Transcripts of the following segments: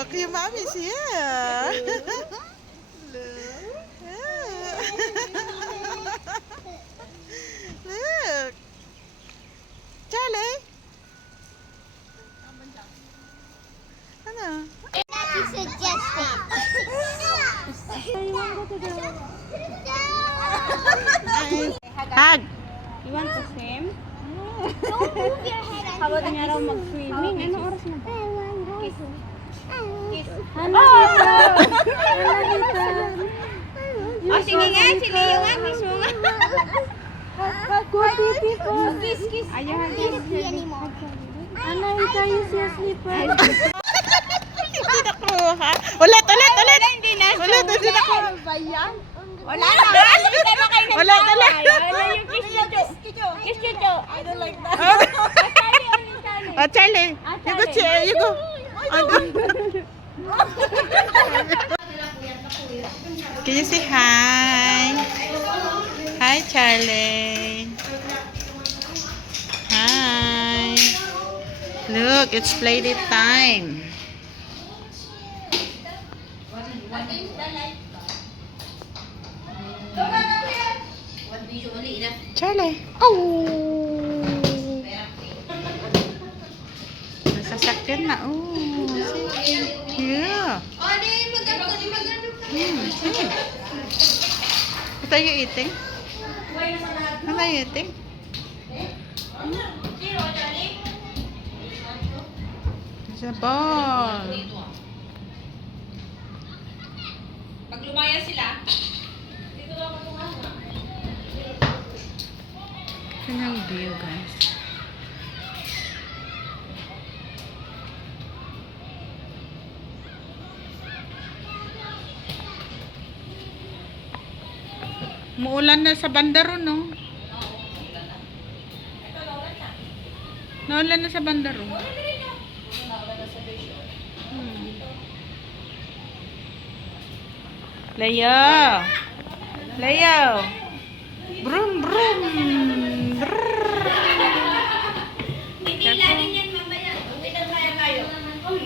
Look, your mommy's here. Look. Charlie. Ano? Hug. You want to swim? Don't move your head. How about nga raw mag-swimming? Anong oras na ba? Kiss. Ano ito? Ano ito? Oh, sige nga. Si Leo nga. Kiss mo nga. Good beautiful. Kiss, kiss. Ayaw, Can't see anymore. ano ito yung siya slipper? Hindi nakuha. Ulit. Hindi na. Ulit, hindi nakuha. Wala na. Hindi ba kayo Ulit. Ano yung kiss chucho? Kiss chucho. I don't like that. Oh, Charlie. You go, you go. Can you say hi? Hi, Charlie. Hi. Look, it's play time. Charlie. Oh. Nasasakyan na. Oh. Yeah. See. What are you eating? What are you eating? It's a ball. Pag lumaya sila, Yan ang view, guys. Muulan na sa Bandaro, no? Naulan na sa Bandaro. Leo. Brum.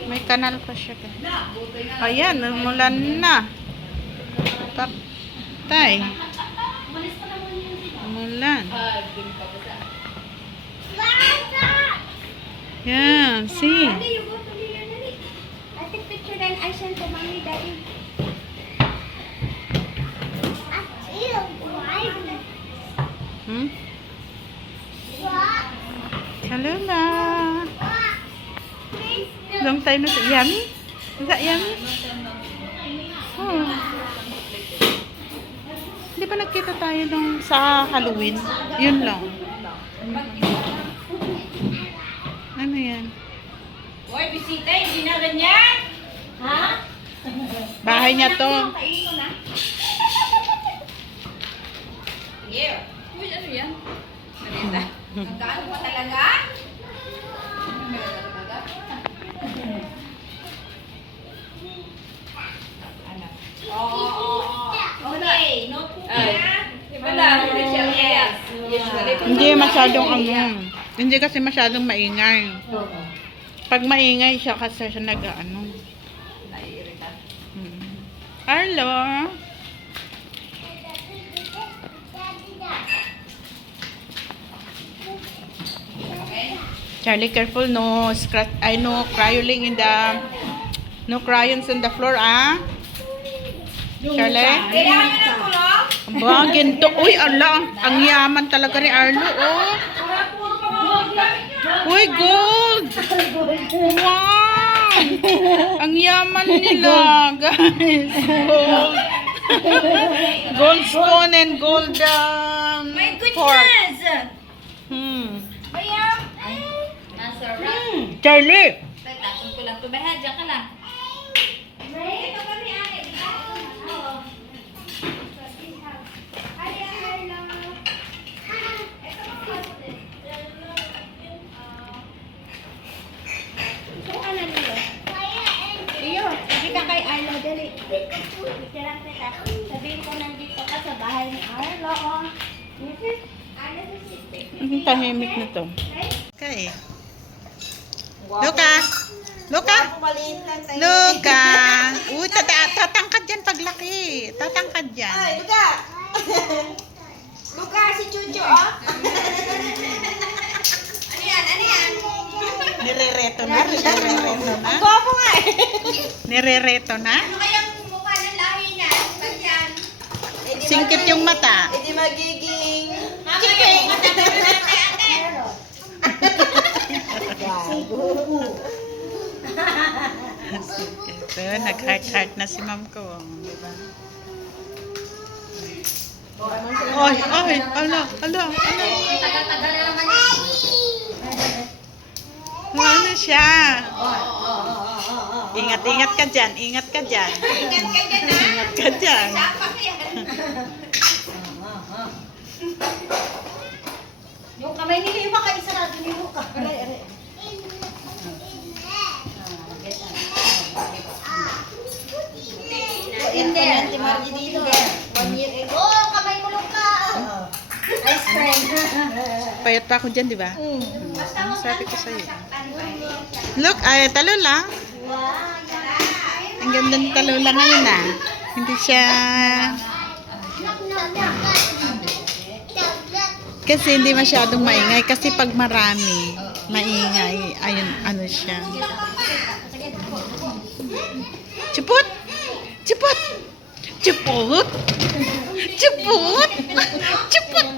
May kanal pa siya. Ayan, umulan na. Tay. Umulan. Yan, see. I take picture then I send to mommy, daddy. Hmm? Kalula. Long time na sa yummy? Is that yummy? Oh. Hindi ba nagkita tayo nung sa Halloween? Yun lang. Ano yan? Hoy, bisita, hindi na ganyan. Ha? Bahay niya to. Kainin ko na. Yeah. Uy, ano yan? Marita. Nagkaano pa talaga? Okay, no poop na. Yes. Hindi masyadong hindi kasi masyadong maingay. Pag maingay siya kasi siya nag-ano. Arlo. Charlie, careful, no scratch. I know crayoling in the no crayons on the floor, ah. Charlie. Kailangan na ng tulong? Ba, ginto. Uy, ala, ang yaman talaga ni Arlo, oh. Uy, gold. Wow. Ang yaman nila, guys. Gold. Gold spoon and gold My fork. goodness! Bayam! Nasarap. Charlie. Tasun ko lang ito. Bahal, dyan ka lang. Ito kami, ate. Sabihin ko nandito ka sa bahay ni Arlo. Ang tahimik na to. Okay. Luka. Luka! Maliit lang tayo. Luka! Uy, tatangkad yan paglaki. Tatangkad yan. Ay, Luka! Luka, si Chucho, oh. Ano yan? Ano yan? Nirereto na, nirereto na. Ang gwapo nga eh. Nirereto na. Ano kayang mukha ng lahi niya? Ba't yan? Singkit yung mata. Hindi magiging... Chicken! Ate, ate! Ito, nag-heart-heart na si ma'am ko. Diba? Ay, ay, ala, ala, ala. Tagal-tagal na naman. Ano siya? Ingat-ingat ka dyan, ingat ka dyan. Ingat ka dyan, ha? Ingat ka dyan. Sapak yan. Yung kamay ni Lima ka, isarado ni Luka. Aray, aray. In there. Si Margie dito. 1 year ago. Oh, kamay mo Luka. Ice cream. Payat pa ako dyan, di ba? Basta Ano mo sabi ko sa'yo? Look, ay, talo lang. Ang ganda ng talo lang ngayon ah. Hindi siya... Kasi hindi masyadong maingay. Kasi pag marami, maingay. Ayun, ano siya. Chupot! Chupot! Chupot! Chupot! Chupot!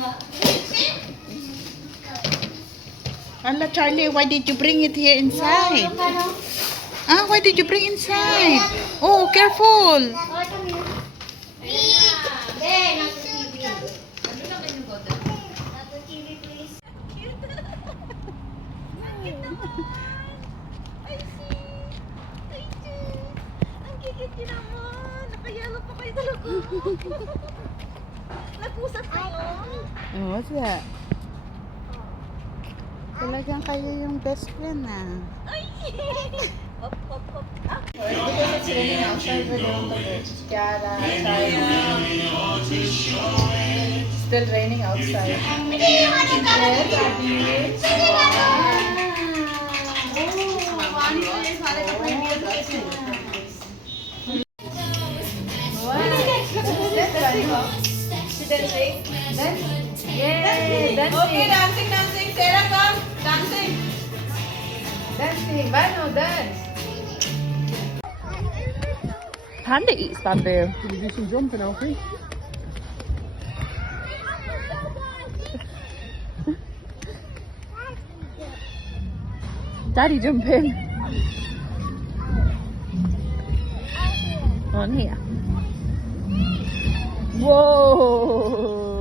Hala, Charlie, why did you bring it here inside? Ah, why did you bring inside? Oh, careful! Ben, nasa TV. Ang kikit niyo naman. Nakayalo pa kayo talaga. Nagpusat kayo. Oh, what's that? Talagang kayo yung best friend ah. Hop, hop, hop. Ah. Still raining outside. Yay! Dancing! Okay, dancing, dancing. Sarah, come. Dancing. Dancing, Vano, dance. Panda eats bamboo. Can you do some jumping, Alfie? Daddy jumping. On here. Whoa.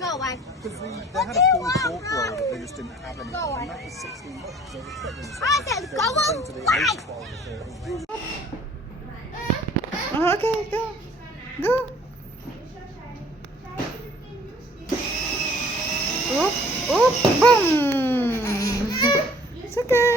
Go on. Because they had a full fourth row, but they just didn't have any. And that was 16 months, so they put them I said go into the away. 8 12 or 13. Oh, okay, go. Go. Oop, oop, boom. It's okay.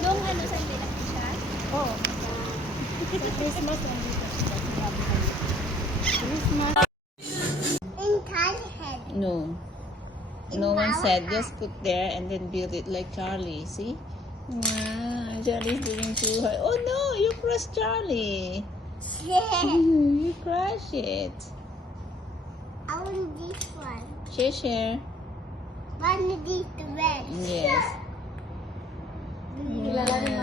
Nung ano sa nila siya? Oo. Christmas nandito siya. Christmas. In Thailand. No. No one said, just put there and then build it like Charlie. See? Wow, Charlie's doing too hard. Oh no, you crushed Charlie. You crushed it. I want this one. Share. One of these red. Yes. Kilala rin